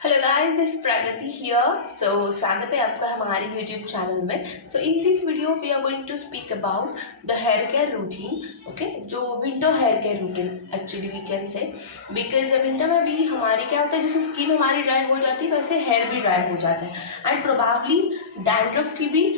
Hello guys, this Pragati here. So स्वागत है आपका हमारे यूट्यूब चैनल में। So in this video we are going to speak about the hair care routine. Okay, जो winter hair care routine actually we can say, because winter में भी हमारी क्या होता है, जैसे स्किन हमारी ड्राई हो जाती है वैसे हेयर भी ड्राई हो जाता है एंड प्रोबेबली डैंड्रफ की भी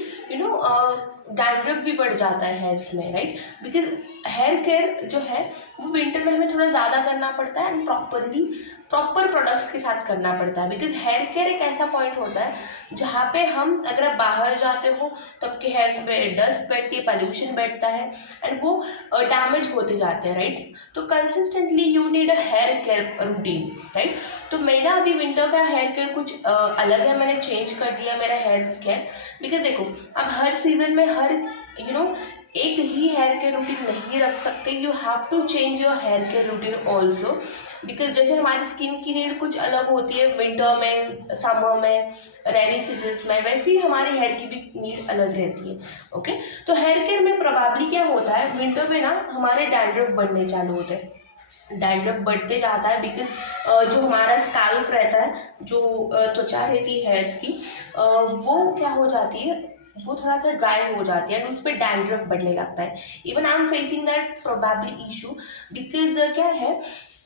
डैंड्रफ भी बढ़ जाता है हेयर्स में, राइट। बिकॉज हेयर केयर जो है वो विंटर में हमें थोड़ा ज़्यादा करना पड़ता है एंड प्रॉपर प्रोडक्ट्स के साथ करना पड़ता है। बिकॉज हेयर केयर एक ऐसा पॉइंट होता है जहाँ पे हम अगर आप बाहर जाते हो तो आपके हेयर्स में डस्ट बैठती है, पॉल्यूशन बैठता है एंड वो डैमेज होते जाते हैं, राइट। तो consistently you need a hair care routine, right. तो मेरा अभी विंटर का हेयर केयर कुछ अलग है, मैंने चेंज कर दिया मेरा हेयर केयर। बिकॉज देखो, अब हर सीजन में हर एक ही हेयर केयर रूटीन नहीं रख सकते। You have to change your hair care routine also. Because जैसे हमारी स्किन की नीड कुछ अलग होती है विंटर में, समर में, रेनी सीजन्स में, वैसे ही हमारी हेयर की भी नीड अलग रहती है। ओके, तो हेयर केयर में प्रोबेबली क्या होता है, विंटर में ना हमारे डैंड्रफ बढ़ने चालू होते हैं। डैंड्रफ बढ़ते जाता है बिकॉज जो हमारा स्कैल्प रहता है, जो त्वचा रहती है हेयर्स की, वो क्या हो जाती है, वो थोड़ा सा ड्राई हो जाती है एंड उस पर डैंड्रफ बढ़ने लगता है। Even I am facing that probably issue. Because क्या है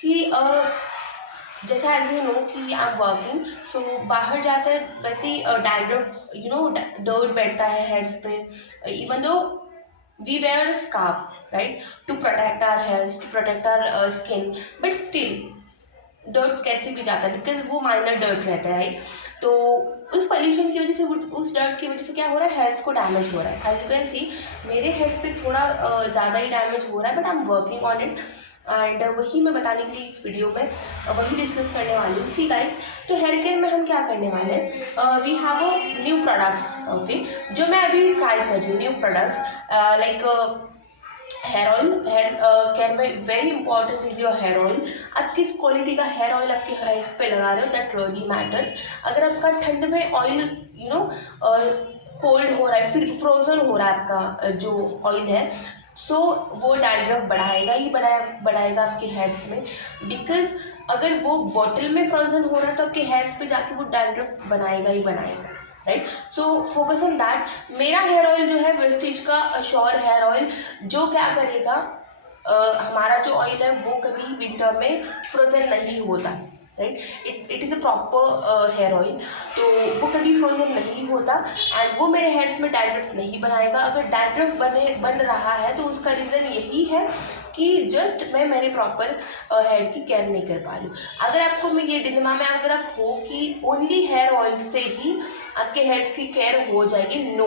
कि जैसा एज यू नो कि आई एम वर्किंग, सो बाहर जाते हैं वैसे ही डैंड्रफ डर्ट बैठता है हेयर्स पे। Even though we wear scarf, right, to protect our hairs, to protect our skin, but still dirt कैसे भी जाता है बिकॉज वो माइनर डर्ट रहता है, राइट। तो उस पॉल्यूशन की वजह से, उस डर्ट की वजह से क्या हो रहा है, हेयर्स को डैमेज हो रहा है। एज यू कैन सी मेरे हेयर्स पे थोड़ा ज़्यादा ही डैमेज हो रहा है, but I am working on it and वही मैं बताने के लिए इस वीडियो में वही डिस्कस करने वाली हूँ। सी गाइस, तो हेयर केयर में हम क्या करने वाले हैं, we have a new products. Okay, जो मैं अभी ट्राई कर रही हूँ new products like hair oil. Hair care में very important is your hair oil. आप किस क्वालिटी का हेयर ऑयल आपके हेयर्स पे लगा रहे हो, दैट रियली मैटर्स। अगर आपका ठंड में ऑयल कोल्ड हो रहा है, फिर फ्रोजन हो रहा है आपका जो ऑयल है, सो वो डैंड्रफ बढ़ाएगा आपके हेयर्स में। बिकॉज अगर वो बॉटल में फ्रोजन हो रहा है तो आपके हेयर्स पे जाके वो डैंड्रफ बनाएगा ही बनाएगा, right. So focus on that. मेरा हेयर ऑयल जो है वेस्टीज का श्योर हेयर ऑयल, जो क्या करेगा, हमारा जो ऑयल है वो कभी विंटर में फ्रोजन नहीं होता, right. It is a proper hair oil, तो वो कभी फ्रोजन नहीं होता एंड वो मेरे हेयर्स में डैंड्रफ नहीं बनाएगा। अगर डैंड्रफ बन रहा है तो उसका रीज़न यही है कि जस्ट मैं मेरे प्रॉपर हेयर की केयर नहीं कर पा रही हूँ। अगर आपको मैं ये डिलेमा में अगर आप हो कि ओनली हेयर ऑयल से ही आपके हेयर्स की केयर हो जाएगी, no,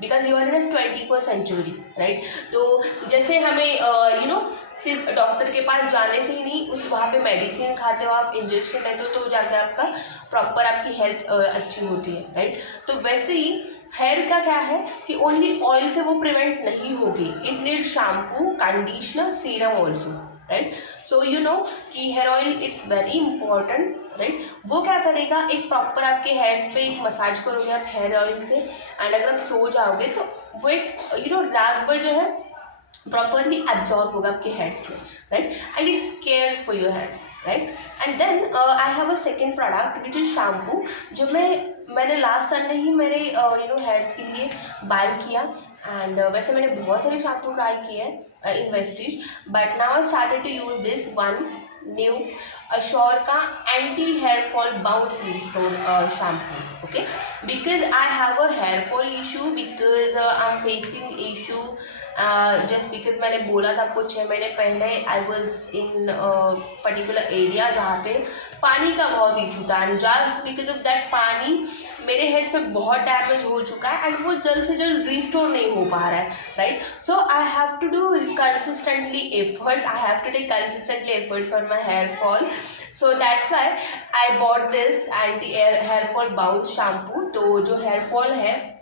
because you are in 21st century, right. तो जैसे हमें सिर्फ डॉक्टर के पास जाने से ही नहीं, उस वहाँ पे मेडिसिन खाते हो आप, इंजेक्शन लेते हो, तो जाके आपका प्रॉपर आपकी हेल्थ अच्छी होती है, राइट। तो वैसे ही हेयर का क्या है कि ओनली ऑयल से वो प्रिवेंट नहीं होगी, it need shampoo, conditioner, serum also, right. So you know कि hair oil it's very important, right. वो क्या करेगा, एक प्रॉपर आपके हेयर्स पे एक मसाज करोगे आप हेयर ऑयल से एंड अगर आप सो जाओगे तो वो एक रात भर जो है प्रॉपरली एब्जॉर्ब होगा आपके हेयर्स में, right. And it cares for your hair, right. And then I have a second product which is shampoo, जो मैंने लास्ट संडे ही मेरे हेयर्स के लिए बाय किया। एंड वैसे मैंने बहुत सारे शैम्पू ट्राई किए हैं in Vestige, but now I started to use this one new Assure का anti hair fall bounce restore shampoo. Okay, because I have a hair fall issue, because I am facing issue just because मैंने बोला था आपको 6 महीने पहले I was in particular area जहाँ पे पानी का बहुत इशू था and just because of that पानी मेरे हेयर्स पे बहुत डैमेज हो चुका है एंड वो जल्द से जल्द रिस्टोर नहीं हो पा रहा है, right. So I have to do consistently efforts, I have to take consistently efforts for my hair fall. So that's why I bought this anti hair fall bounce shampoo. तो जो हेयर फॉल है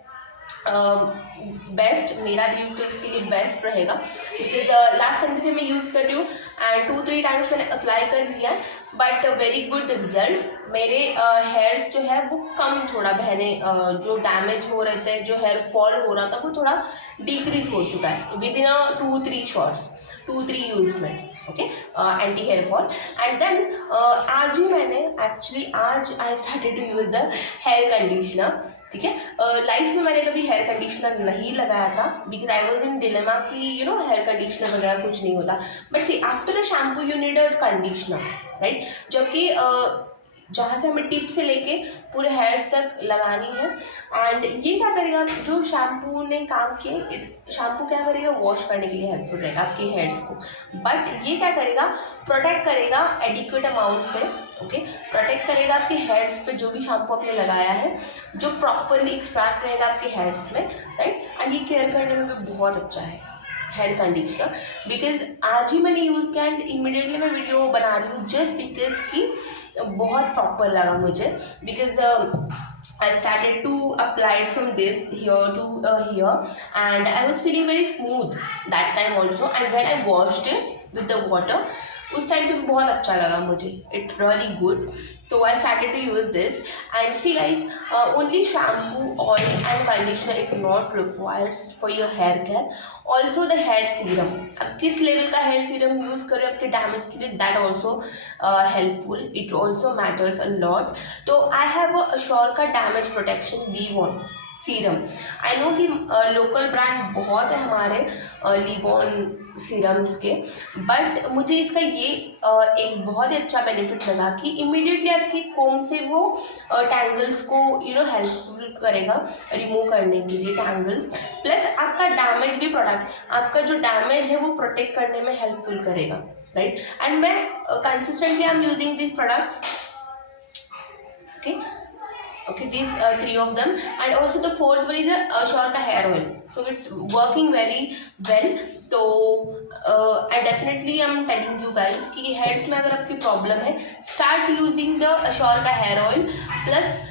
best, मेरा review तो इसके लिए best रहेगा because last Sunday से मैं यूज़ कर रही हूँ एंड 2-3 टाइम्स मैंने अप्लाई कर लिया, बट वेरी गुड रिजल्ट्स। मेरे हेयर्स जो है वो कम थोड़ा बहने, जो डैमेज हो रहे थे, जो हेयर फॉल हो रहा था वो थोड़ा डिक्रीज हो चुका है विद इन 2-3 शॉट्स, 2-3 यूज़ में, okay, anti hair fall. And then आज ही मैंने एक्चुअली आज I started to use the hair conditioner. ठीक है, लाइफ में मैंने कभी हेयर कंडीशनर नहीं लगाया था because I was in dilemma कि यू नो हेयर कंडीशनर वगैरह कुछ नहीं होता, but see after a shampoo you need a conditioner, right, जबकि जहाँ से हमें टिप से लेके पूरे हेयर्स तक लगानी है। एंड ये क्या करेगा, जो शैम्पू ने काम किए, शैम्पू क्या करेगा, वॉश करने के लिए हेल्पफुल रहेगा आपके हेयर्स को, बट ये क्या करेगा, प्रोटेक्ट करेगा एडिक्वेट अमाउंट से। ओके, प्रोटेक्ट करेगा आपके हेयर्स पे जो भी शैम्पू आपने लगाया है, जो प्रॉपरली एक्सट्रैक्ट रहेगा आपके हेयर्स में, राइट। एंड ये केयर करने में भी बहुत अच्छा है हेयर कंडीशनर, बिकॉज आज ही मैंने यूज़ किया एंड इमीडिएटली मैं वीडियो बना रही हूँ जस्ट बिकॉज कि बहुत प्रॉपर लगा मुझे, because I started to apply it from this here to here, and I was feeling very smooth that time also, and when I washed it with the water, उस time पे बहुत अच्छा लगा मुझे, इट रियली गुड। तो I started to use this and see guys, only shampoo oil and conditioner it not requires for your hair care, also the hair serum. अब किस level का हेयर सीरम यूज़ करें आपके damage के लिए, that also helpful, it also matters a lot. तो I have Assure का damage protection leave on serum. I know कि लोकल ब्रांड बहुत है हमारे लीवॉन सीरम्स के, बट मुझे इसका ये एक बहुत ही अच्छा बेनिफिट लगा कि इमीडिएटली आपके कोम से वो टैंगल्स को यू नो हेल्पफुल करेगा रिमूव करने के लिए टैंगल्स, प्लस आपका डैमेज भी प्रोडक्ट, आपका जो डैमेज है वो प्रोटेक्ट करने में हेल्पफुल करेगा, राइट। एंड मैं consistently I am using this products, okay, these three of them, and also the fourth one is a Ashore ka hair oil, so it's working very well। तो and definitely I'm telling you guys कि hairs में अगर आपकी problem है, start using the assure का hair oil, plus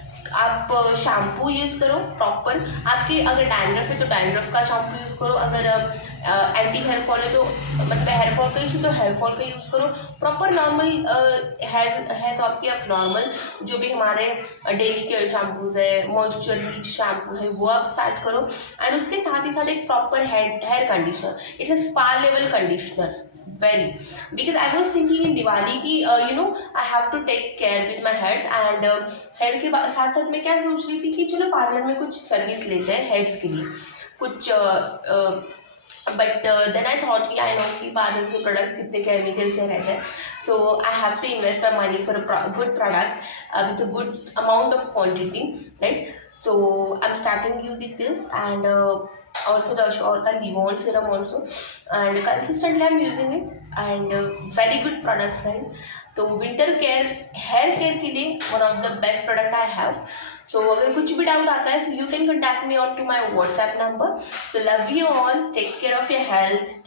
आप shampoo use करो proper. आपके अगर डैंड्रफ है तो डैंड्रफ का शैम्पू यूज़ करो, अगर एंटी हेयर फॉल है तो मतलब हेयर फॉल का इशू तो हेयर फॉल का यूज़ करो, प्रॉपर नॉर्मल हेयर है तो आपकी आप नॉर्मल जो भी हमारे डेली केयर शैम्पूज है, मॉइस्चर रिच शैम्पू है, वो आप स्टार्ट करो। एंड उसके साथ ही साथ एक proper hair conditioner, it's a spa level conditioner very, because I was thinking in Diwali कि you know I have to take care with my hairs, and hair के साथ साथ मैं क्या सोच रही थी कि चलो पार्लर में कुछ सर्विस लेते हैं हेयर्स के लिए कुछ, बट देन आई थॉट कि आई नो कि पार्लर के प्रोडक्ट्स कितने केमिकल से रहते हैं, so I have to invest my money for a good product with a good amount of quantity, right. So I am starting using this and also the Ashore ka Livon serum also, and consistently I'm using it, and very good products guys। तो winter care hair care के लिए one of the best product I have. So अगर कुछ भी doubt आता है so you can contact me on to my WhatsApp number. So love you all, take care of your health.